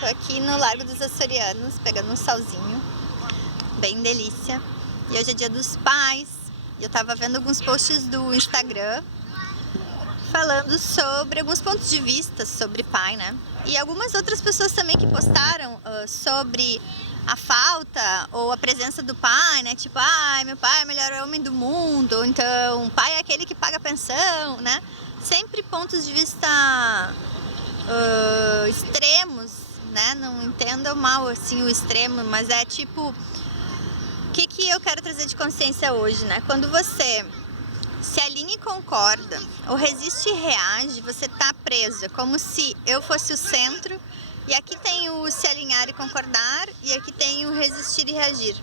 Tô aqui no Largo dos Açorianos, pegando um solzinho, bem delícia. E hoje é dia dos pais, e eu tava vendo alguns posts do Instagram falando sobre alguns pontos de vista sobre pai, né? E algumas outras pessoas também que postaram sobre a falta ou a presença do pai, né? Tipo, meu pai é o melhor homem do mundo, ou então, o pai é aquele que paga pensão, né? Sempre pontos de vista extremos, né? Não entendam mal assim o extremo, mas é tipo, o que eu quero trazer de consciência hoje, né? Quando você se alinha e concorda, ou resiste e reage, você tá preso. É como se eu fosse o centro, e aqui tem o se alinhar e concordar, e aqui tem o resistir e reagir.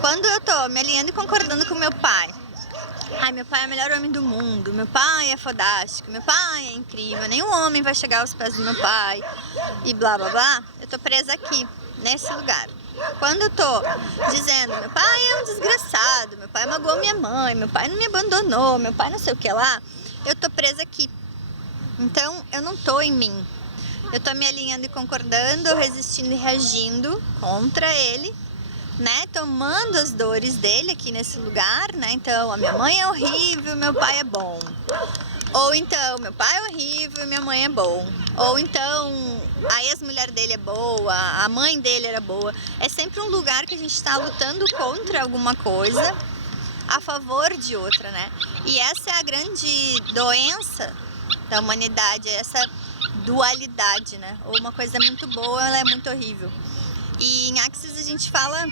Quando eu tô me alinhando e concordando com meu pai, meu pai é o melhor homem do mundo, meu pai é fodástico, meu pai é incrível, nenhum homem vai chegar aos pés do meu pai, e blá blá blá, eu tô presa aqui, nesse lugar. Quando eu tô dizendo, meu pai é um desgraçado, meu pai magoou minha mãe, meu pai não me abandonou, meu pai não sei o que lá, eu tô presa aqui. Então eu não tô em mim, eu tô me alinhando e concordando, resistindo e reagindo contra ele, né, tomando as dores dele aqui nesse lugar, né, então a minha mãe é horrível, meu pai é bom. Ou então, meu pai é horrível e minha mãe é bom. Ou então, a ex-mulher dele é boa, a mãe dele era boa. É sempre um lugar que a gente está lutando contra alguma coisa, a favor de outra, né? E essa é a grande doença da humanidade, essa dualidade, né? Ou uma coisa é muito boa, ela é muito horrível. E em Axis a gente fala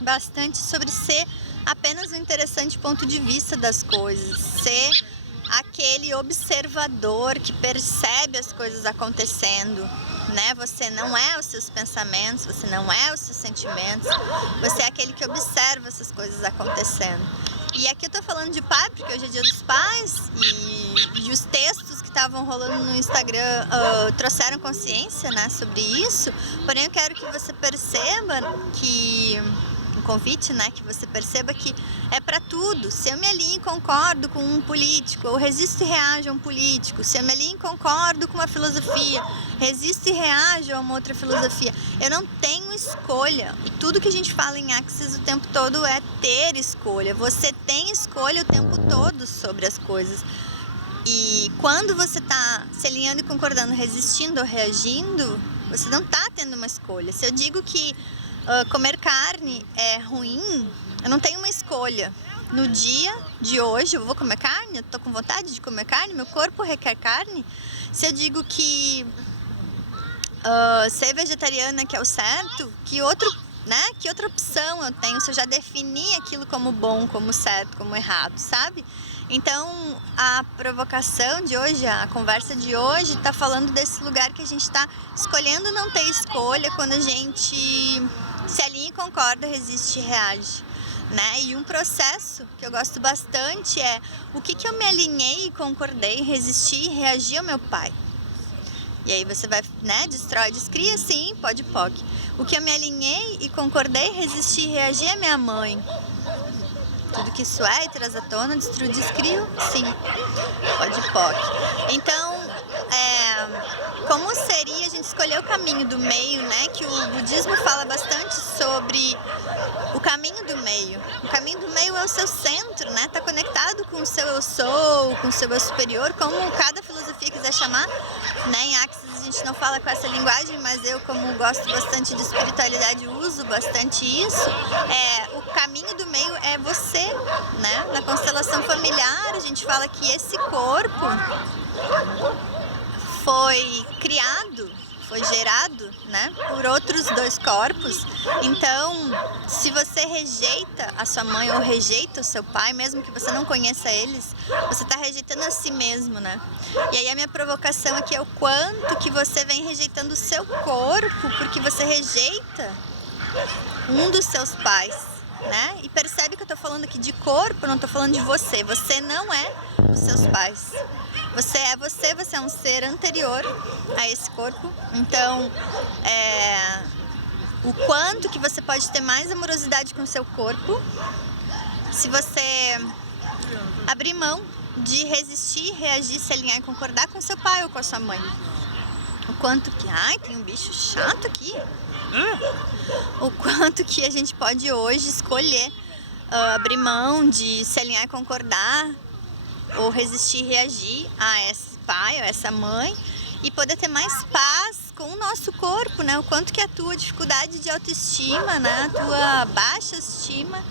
bastante sobre ser apenas um interessante ponto de vista das coisas, ser aquele observador que percebe as coisas acontecendo, né? Você não é os seus pensamentos, você não é os seus sentimentos, você é aquele que observa essas coisas acontecendo. E aqui eu tô falando de pai, porque hoje é dia dos pais, e os textos que estavam rolando no Instagram trouxeram consciência, né, sobre isso. Porém eu quero que você perceba que convite, né, que você perceba que é para tudo. Se eu me alinho e concordo com um político, ou resisto e reajo a um político, se eu me alinho e concordo com uma filosofia, resisto e reajo a uma outra filosofia, eu não tenho escolha. Tudo que a gente fala em Axis o tempo todo é ter escolha. Você tem escolha o tempo todo sobre as coisas. E quando você está se alinhando e concordando, resistindo ou reagindo, você não está tendo uma escolha. Se eu digo que comer carne é ruim, eu não tenho uma escolha. No dia de hoje eu vou comer carne, eu tô com vontade de comer carne, meu corpo requer carne. Se eu digo que ser vegetariana que é o certo, que outra opção eu tenho se eu já defini aquilo como bom, como certo, como errado, sabe? Então a provocação de hoje, a conversa de hoje está falando desse lugar que a gente está escolhendo não ter escolha quando a gente se alinha e concorda, resiste e reage, né? E um processo que eu gosto bastante é o que eu me alinhei e concordei, resisti e reagi ao meu pai. E aí você vai, né, destrói, descria, sim, pode POC. O que eu me alinhei e concordei, resisti e reagi é minha mãe. Tudo que isso é e traz à tona, destrui, descrio, sim, pode POC. Então, como seria a gente escolher o caminho do meio, né? Que o budismo fala bastante sobre o caminho do meio. O caminho do meio é o seu centro, né? Tá conectado com o seu eu sou, com o seu eu superior, como cada filosofia quiser chamar, né? Em Axis a gente não fala com essa linguagem, mas eu, como gosto bastante de espiritualidade, uso bastante isso. O caminho do meio é você, né? Na constelação familiar a gente fala que esse corpo foi criado, foi gerado, né, por outros dois corpos. Então, se você rejeita a sua mãe ou rejeita o seu pai, mesmo que você não conheça eles, você está rejeitando a si mesmo, né? E aí a minha provocação aqui é o quanto que você vem rejeitando o seu corpo porque você rejeita um dos seus pais, né? E percebe que eu tô falando aqui de corpo, não tô falando de você. Você não é os seus pais. Você é um ser anterior a esse corpo. Então, o quanto que você pode ter mais amorosidade com o seu corpo se você abrir mão de resistir, reagir, se alinhar e concordar com seu pai ou com a sua mãe. O quanto que... Ai, tem um bicho chato aqui. O quanto que a gente pode hoje escolher abrir mão de se alinhar e concordar, ou resistir e reagir a esse pai ou essa mãe, e poder ter mais paz com o nosso corpo, né? O quanto que a tua dificuldade de autoestima, né? A tua baixa estima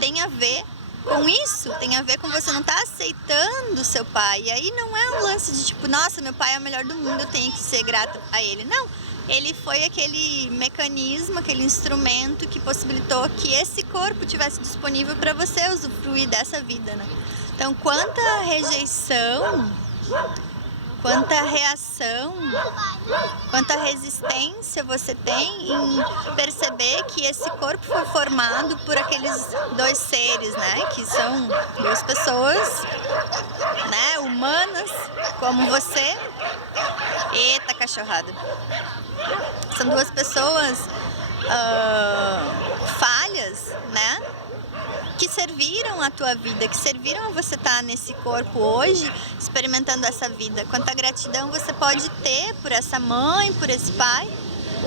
tem a ver com isso, tem a ver com você não estar aceitando o seu pai. E aí não é um lance de tipo, nossa, meu pai é o melhor do mundo, eu tenho que ser grata a ele. Não, ele foi aquele mecanismo, aquele instrumento que possibilitou que esse corpo tivesse disponível para você usufruir dessa vida, né? Então, quanta rejeição, quanta reação, quanta resistência você tem em perceber que esse corpo foi formado por aqueles dois seres, né? Que são duas pessoas, né? Humanas, como você. Eita, cachorrada! São duas pessoas falhas, né? Que serviram a tua vida, que serviram a você estar nesse corpo hoje, experimentando essa vida. Quanta gratidão você pode ter por essa mãe, por esse pai,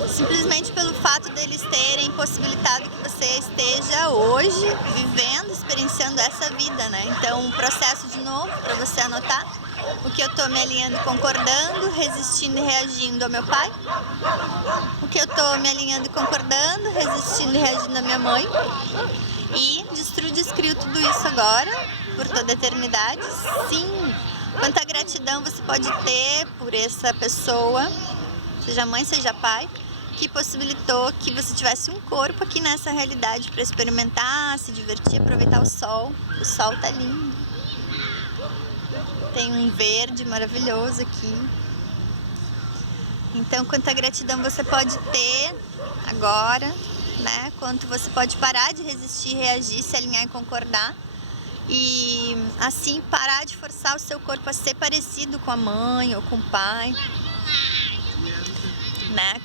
simplesmente pelo fato deles terem possibilitado que você esteja hoje vivendo, experienciando essa vida, né? Então, um processo de novo para você anotar o que eu tô me alinhando, concordando, resistindo e reagindo ao meu pai, o que eu tô me alinhando e concordando, resistindo e reagindo à minha mãe. E descrio tudo isso agora, por toda a eternidade. Sim, quanta gratidão você pode ter por essa pessoa, seja mãe, seja pai, que possibilitou que você tivesse um corpo aqui nessa realidade para experimentar, se divertir, aproveitar o sol. O sol tá lindo. Tem um verde maravilhoso aqui. Então, quanta gratidão você pode ter agora, né? Quanto você pode parar de resistir, reagir, se alinhar e concordar, e assim parar de forçar o seu corpo a ser parecido com a mãe ou com o pai, né?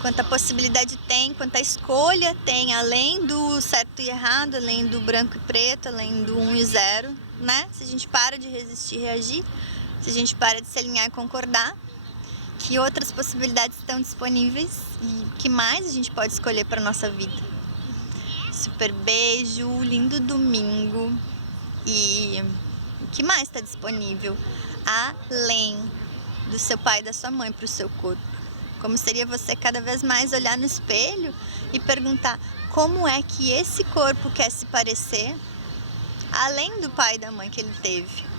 Quanta possibilidade tem, quanta escolha tem, além do certo e errado, além do branco e preto, além do 1 e 0, né? Se a gente para de resistir e reagir, se a gente para de se alinhar e concordar, que outras possibilidades estão disponíveis e o que mais a gente pode escolher para nossa vida. Super beijo, lindo domingo. E o que mais está disponível além do seu pai e da sua mãe para o seu corpo? Como seria você cada vez mais olhar no espelho e perguntar como é que esse corpo quer se parecer além do pai e da mãe que ele teve?